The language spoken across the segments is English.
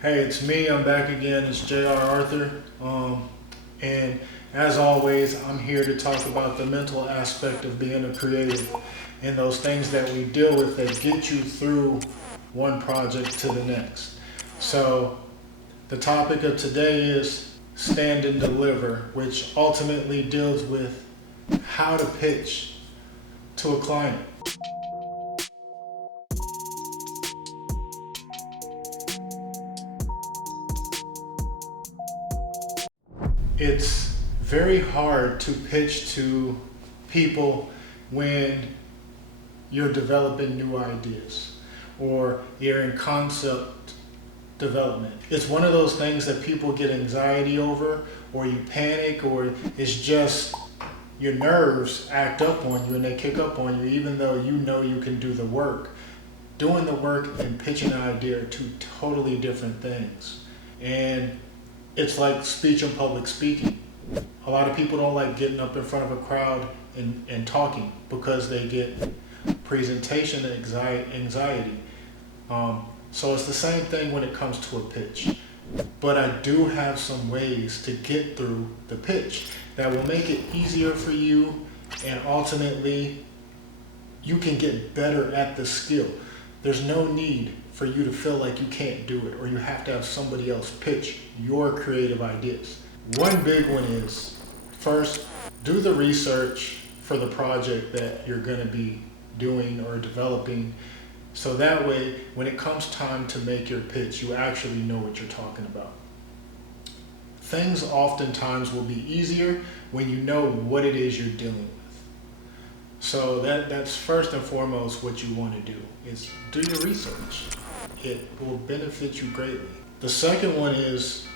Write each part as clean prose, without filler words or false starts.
Hey, it's me. I'm back again. It's J.R. Arthur. And as always, I'm here to talk about the mental aspect of being a creative and those things that we deal with that get you through one project to the next. So, the topic of today is stand and deliver, which ultimately deals with how to pitch to a client. It's very hard to pitch to people when you're developing new ideas or you're in concept development. It's one of those things that people get anxiety over, or you panic, or it's just your nerves act up on you and they kick up on you, even though you know you can do the work. Doing the work and pitching an idea are two totally different things. And it's like speech and public speaking. A lot of people don't like getting up in front of a crowd and talking because they get presentation anxiety. So it's the same thing when it comes to a pitch. But I do have some ways to get through the pitch that will make it easier for you, and ultimately you can get better at the skill. There's no need for you to feel like you can't do it or you have to have somebody else pitch your creative ideas. One big one is, first, do the research for the project that you're going to be doing or developing, so that way when it comes time to make your pitch, you actually know what you're talking about. Things oftentimes will be easier when you know what it is you're dealing with. So that's first and foremost what you want to do, is do your research. It will benefit you greatly. The second one is,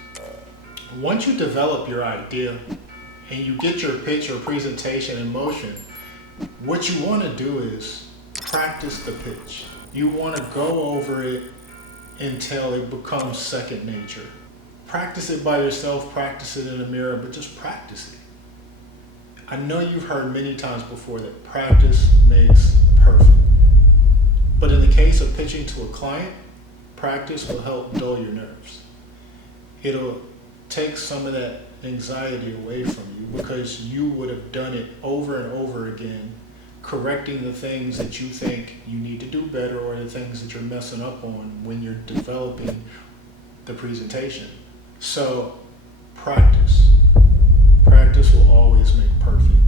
once you develop your idea and you get your pitch or presentation in motion, what you want to do is practice the pitch. You want to go over it until it becomes second nature. Practice it by yourself, practice it in a mirror, but just practice it. I know you've heard many times before that practice makes perfect. But in the case of pitching to a client, practice will help dull your nerves. It'll take some of that anxiety away from you because you would have done it over and over again, correcting the things that you think you need to do better or the things that you're messing up on when you're developing the presentation. So practice. Practice will always make perfect.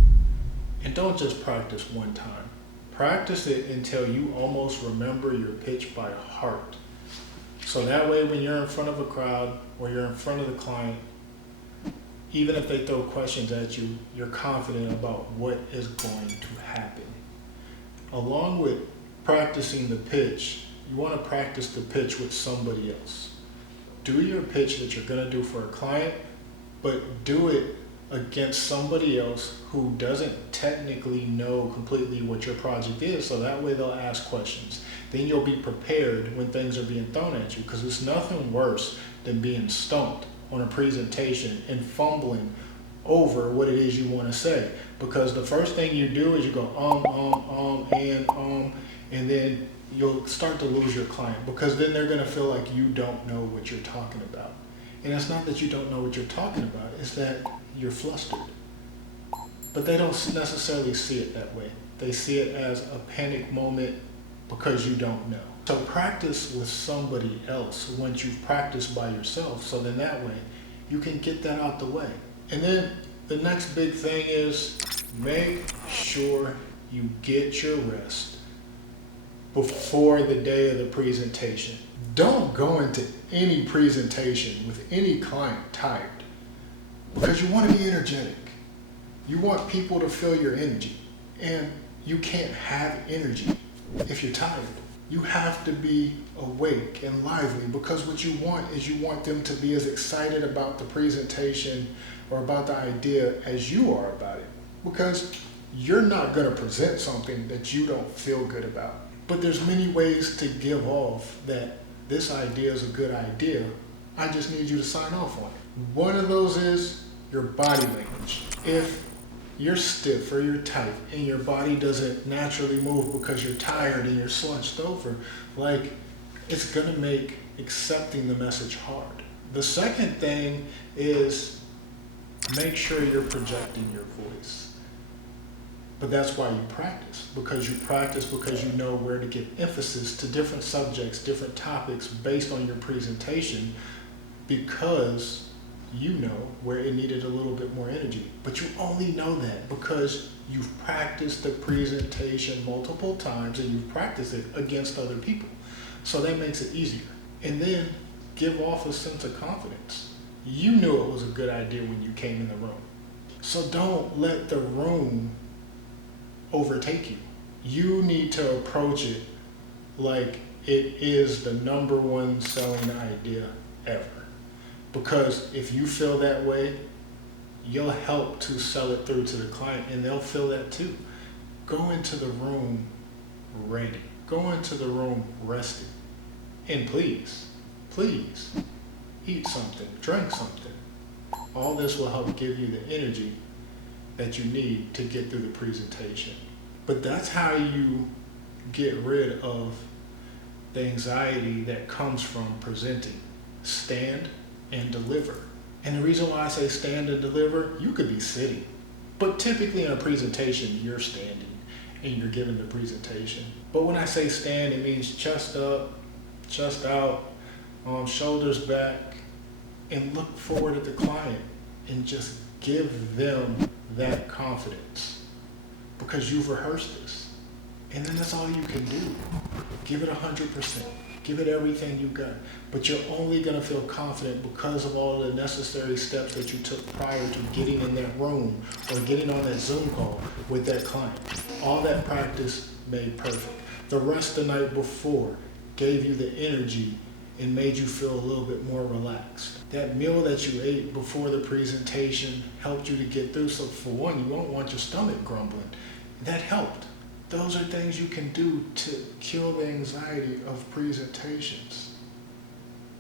And don't just practice one time. Practice it until you almost remember your pitch by heart. So that way when you're in front of a crowd or you're in front of the client, even if they throw questions at you, you're confident about what is going to happen. Along with practicing the pitch, you want to practice the pitch with somebody else. Do your pitch that you're going to do for a client, but do it against somebody else who doesn't technically know completely what your project is, so that way they'll ask questions. Then you'll be prepared when things are being thrown at you, because it's nothing worse than being stumped on a presentation and fumbling over what it is you want to say, because the first thing you do is you go and then you'll start to lose your client, because then they're going to feel like you don't know what you're talking about. And it's not that you don't know what you're talking about, it's that you're flustered. But they don't necessarily see it that way. They see it as a panic moment because you don't know. So practice with somebody else once you've practiced by yourself, so then that way you can get that out the way. And then the next big thing is, make sure you get your rest before the day of the presentation. Don't go into any presentation with any client tired, because you want to be energetic. You want people to feel your energy, and you can't have energy if you're tired. You have to be awake and lively, because what you want is you want them to be as excited about the presentation or about the idea as you are about it, because you're not going to present something that you don't feel good about. But there's many ways to give off that this idea is a good idea. I just need you to sign off on it. One of those is your body language. If you're stiff or you're tight and your body doesn't naturally move because you're tired and you're slunched over, like, it's gonna make accepting the message hard. The second thing is make sure you're projecting your voice. But that's why you practice, because you know where to give emphasis to different subjects, different topics based on your presentation, because you know where it needed a little bit more energy. But you only know that because you've practiced the presentation multiple times and you've practiced it against other people. So that makes it easier. And then give off a sense of confidence. You knew it was a good idea when you came in the room. So don't let the room overtake you. You need to approach it like it is the #1 selling idea ever. Because if you feel that way, you'll help to sell it through to the client, and they'll feel that too. Go into the room ready. Go into the room rested. And please eat something, drink something. All this will help give you the energy that you need to get through the presentation. But that's how you get rid of the anxiety that comes from presenting. Stand and deliver. And the reason why I say stand and deliver, you could be sitting. But typically in a presentation, you're standing and you're giving the presentation. But when I say stand, it means chest up, chest out, shoulders back, and look forward at the client and just give them that confidence because you've rehearsed this. And then that's all you can do. Give it 100%. Give it everything you got. But you're only going to feel confident because of all the necessary steps that you took prior to getting in that room or getting on that Zoom call with that client. All that practice made perfect. The rest the night before gave you the energy and made you feel a little bit more relaxed. That meal that you ate before the presentation helped you to get through. So for one, you won't want your stomach grumbling. That helped. Those are things you can do to kill the anxiety of presentations.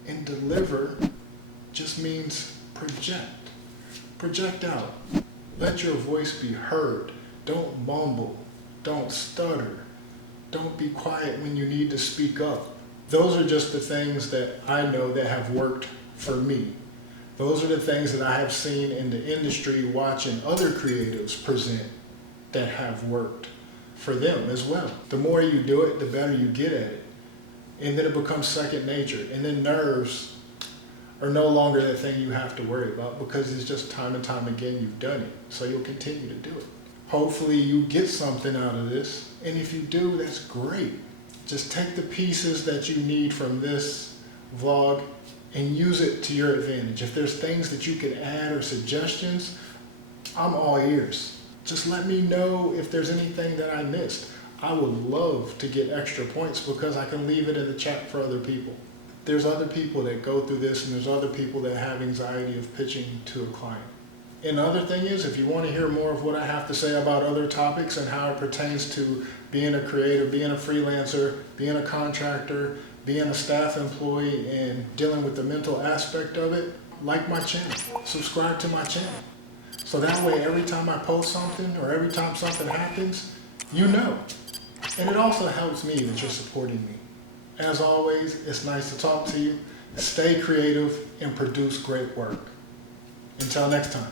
And deliver just means project. Project out. Let your voice be heard. Don't mumble. Don't stutter. Don't be quiet when you need to speak up. Those are just the things that I know that have worked for me. Those are the things that I have seen in the industry watching other creatives present that have worked for them as well. The more you do it, the better you get at it. And then it becomes second nature. And then nerves are no longer the thing you have to worry about because it's just time and time again you've done it. So you'll continue to do it. Hopefully you get something out of this. And if you do, that's great. Just take the pieces that you need from this vlog and use it to your advantage. If there's things that you could add or suggestions, I'm all ears. Just let me know if there's anything that I missed. I would love to get extra points because I can leave it in the chat for other people. There's other people that go through this and there's other people that have anxiety of pitching to a client. And the other thing is, if you want to hear more of what I have to say about other topics and how it pertains to being a creator, being a freelancer, being a contractor, being a staff employee, and dealing with the mental aspect of it, like my channel, subscribe to my channel. So that way, every time I post something or every time something happens, you know. And it also helps me that you're supporting me. As always, it's nice to talk to you. Stay creative and produce great work. Until next time.